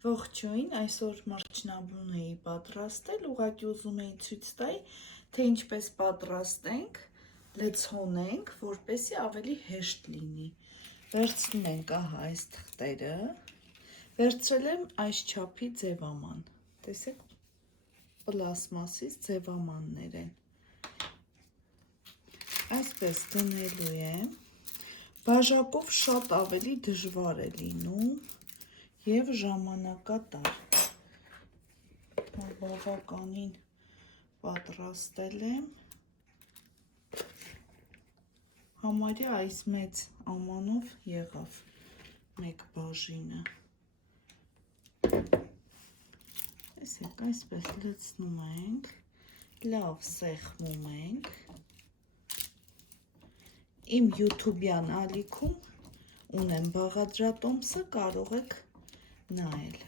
Ողջույն, այսօր մրջնաբուն էի պատրաստել, ուղղակի ուզում էի ցույց տալ, թե ինչպես պատրաստենք, լցոնենք, որպեսզի ավելի հեշտ լինի։ Վերցնում ենք ահա այս թղթերը, վերցրել եմ այս չափի ձևաման, տեսեք, պլաստմասից ձևամաններ են։ Այսպես դնելու եմ, բաժակով շատ ավելի դժվար է լինում և ժամանակատար, բավականին պատրաստել եմ, համարյա այս մեծ ամանով եղավ մեկ բաժինը, տեսեք, այսպես լցնում ենք, լավ սեղմում ենք, իմ յութուբյան ալիքում ունեմ բաղադրատոմսը, կարող եք նայել։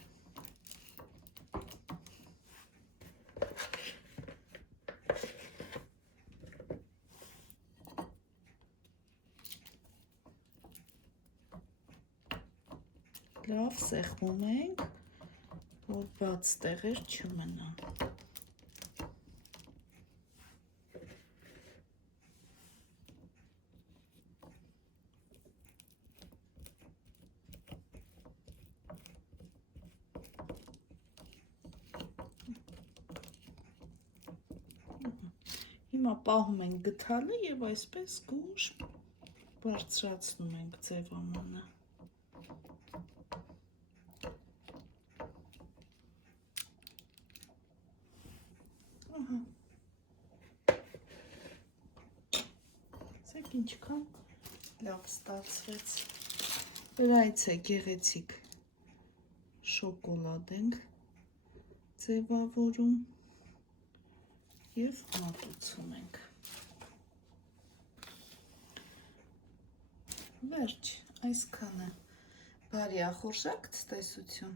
Լավ սեղմում ենք, որ բաց տեղեր չմնան։ Հիմա պահում ենք գդալը և այսպես գուշ բարձրացնում ենք ձևամանը։ Տեսեք ինչքան լավ ստացվեց։ Վրայից է գեղեցիկ շոկոլադ ենք ձևավորում և մատուցում ենք։ Վերջ, այսքանը, բարի ախորժակ ցտեսություն։